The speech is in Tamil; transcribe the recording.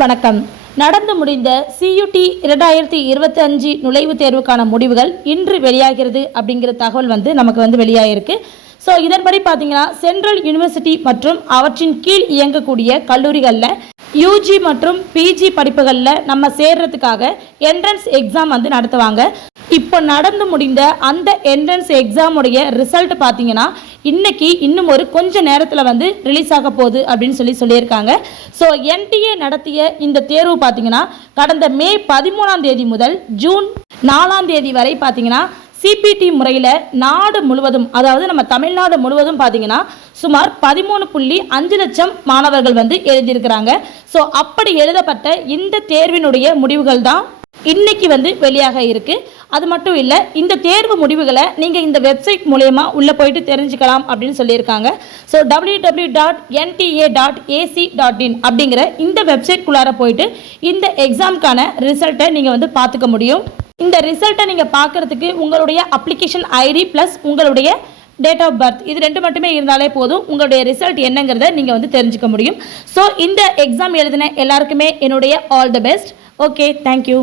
வணக்கம். நடந்து முடிந்த CUT 2025 நுழைவுத் தேர்வுக்கான முடிவுகள் இன்று வெளியாகிறது அப்படிங்கிற தகவல் நமக்கு வெளியாகிருக்கு. ஸோ இதன்படி பார்த்தீங்கன்னா சென்ட்ரல் யூனிவர்சிட்டி மற்றும் அவற்றின் கீழ் இயங்கக்கூடிய கல்லூரிகளில் UG மற்றும் PG படிப்புகளில் நம்ம சேர்றதுக்காக என்ட்ரன்ஸ் எக்ஸாம் நடத்துவாங்க. இப்போ நடந்து முடிந்த அந்த என்ட்ரன்ஸ் எக்ஸாமுடைய ரிசல்ட் பார்த்தீங்கன்னா இன்னைக்கு இன்னும் ஒரு கொஞ்ச நேரத்தில் ரிலீஸ் ஆக போகுது அப்படின்னு சொல்லியிருக்காங்க. ஸோ NTA நடத்திய இந்த தேர்வு பார்த்தீங்கன்னா கடந்த மே 13ஆம் தேதி முதல் ஜூன் 4ஆம் தேதி வரை பார்த்தீங்கன்னா CPT முறையில் நாடு முழுவதும், அதாவது நம்ம தமிழ்நாடு முழுவதும் பார்த்தீங்கன்னா சுமார் 13.5 லட்சம் மாணவர்கள் எழுதியிருக்கிறாங்க. ஸோ அப்படி எழுதப்பட்ட இந்த தேர்வினுடைய முடிவுகள் தான் இன்னைக்கு வெளியாக இருக்கு. அது மட்டும் இல்லை, இந்த தேர்வு முடிவுகளை நீங்கள் இந்த வெப்சைட் மூலயமா உள்ளே போயிட்டு தெரிஞ்சுக்கலாம் அப்படின்னு சொல்லியிருக்காங்க. ஸோ www.nta.ac.in அப்படிங்கிற இந்த வெப்சைட்குள்ளார போயிட்டு இந்த எக்ஸாமுக்கான ரிசல்ட்டை நீங்கள் பார்த்துக்க முடியும். இந்த ரிசல்ட்டை நீங்கள் பார்க்குறதுக்கு உங்களுடைய அப்ளிகேஷன் ID ப்ளஸ் உங்களுடைய டேட் ஆஃப் பர்த் இது ரெண்டு மட்டுமே இருந்தாலே போதும். உங்களுடைய ரிசல்ட் என்னங்கிறத நீங்கள் தெரிஞ்சுக்க முடியும். ஸோ இந்த எக்ஸாம் எழுதின எல்லாருக்குமே என்னுடைய all the best. Okay, thank you.